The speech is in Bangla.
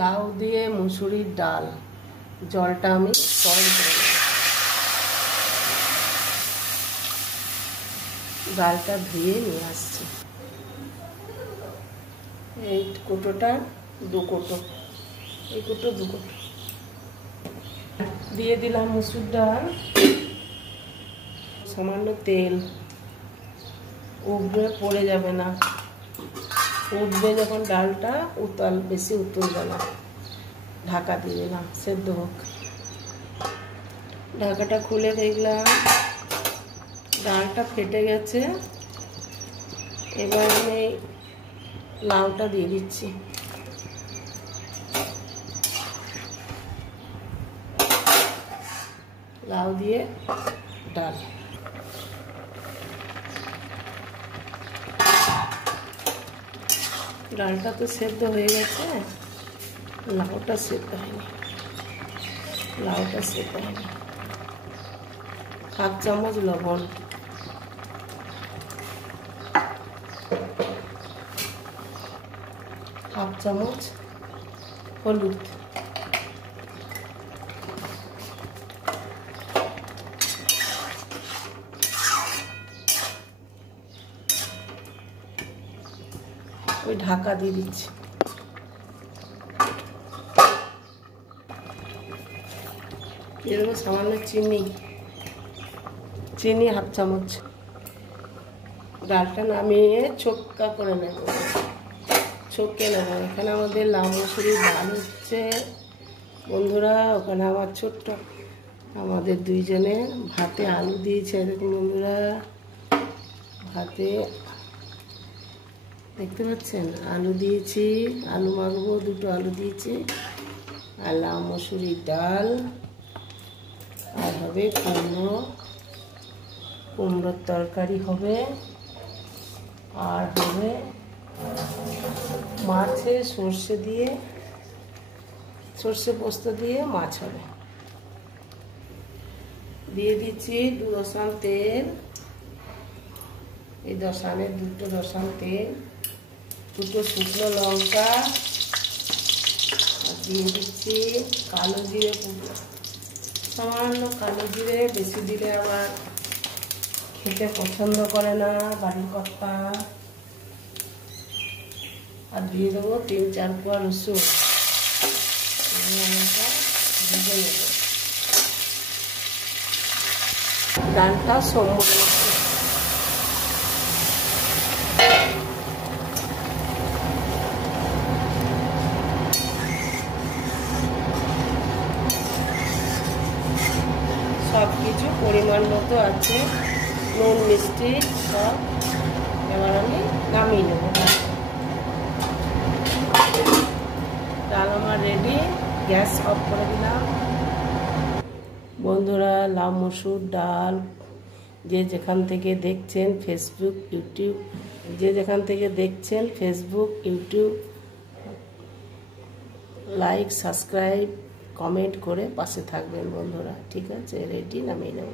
লাউ দিয়ে মুসুরির ডাল জলটা আমি গরম করে নেব। ডালটা ধুয়ে নিয়ে আসছি। এই কোটোটা 2 কোটো, এই কোটো 2 কোটো দিয়ে দিলাম মুসুর ডাল, সামান্য তেল, উঠবে পড়ে যাবে না, উঠবে যখন ডালটা বেশি উতলবে না। ঢাকা দিয়ে দিলাম, সেদ্ধ হোক। ঢাকাটা খুলে দেখলাম ডালটা ফেটে গেছে। এবার আমি লাউটা দিয়ে দিচ্ছি। লাউ দিয়ে ডাল, ডালটা তো সেদ্ধ হয়ে গেছে, লাউটা সেদ্ধ হয়নি। লাউটা সেদ্ধ হয়নি। 1/2 চামচ লবণ, 1/2 চামচ হলুদ, ওই ঢাকা দিয়ে দিচ্ছি। দিয়ে দেবো সামান্য চিনি, 1/2 চামচ। ডালটা নামিয়ে ছোক্কা করে নেব, ছকে নেব। এখানে আমাদের লাউ মুসুরির ডাল হচ্ছে বন্ধুরা। ওখানে আমার ছোট্ট আমাদের 2 জনের ভাতে আলু দিয়েছে। দেখুন বন্ধুরা, ভাতে দেখতে পাচ্ছেন আলু দিয়েছি, আলু মাখবো, 2টো আলু দিয়েছি। আর লাউ মুসুরির ডাল, আর হবে কুমড়োর তরকারি হবে, আর হবে মাছের সর্ষে পোস্ত দিয়ে মাছ হবে। দিয়ে দিচ্ছি 2 দশান তেল, এই দশানের 2টো দশান তেল, 2টো শুকনো লঙ্কা, আর দিয়ে দিচ্ছি কালো জিরে পুরো, সামান্য কালো জিরে। বেশি দিলে আবার খেতে পছন্দ করে না বাড়ির কর্তা। আর দিয়ে দেবো 3-4 কোয়া রসুন। ভেজে নেব। ডালটা সম্পূর্ণ সব কিছু পরিমাণ মতো আছে, নুন মিষ্টি সব। এবার আমি নামিয়ে নেব। ডাল আমার রেডি, গ্যাস অফ করে দিলাম। বন্ধুরা, লাউ মুসুর ডাল যে যেখান থেকে দেখছেন, ফেসবুক ইউটিউব, যে যেখান থেকে দেখছেন Facebook YouTube, like subscribe comment করে পাশে থাকবেন বন্ধুরা। ঠিক আছে, রেডি, নামিয়ে নেব।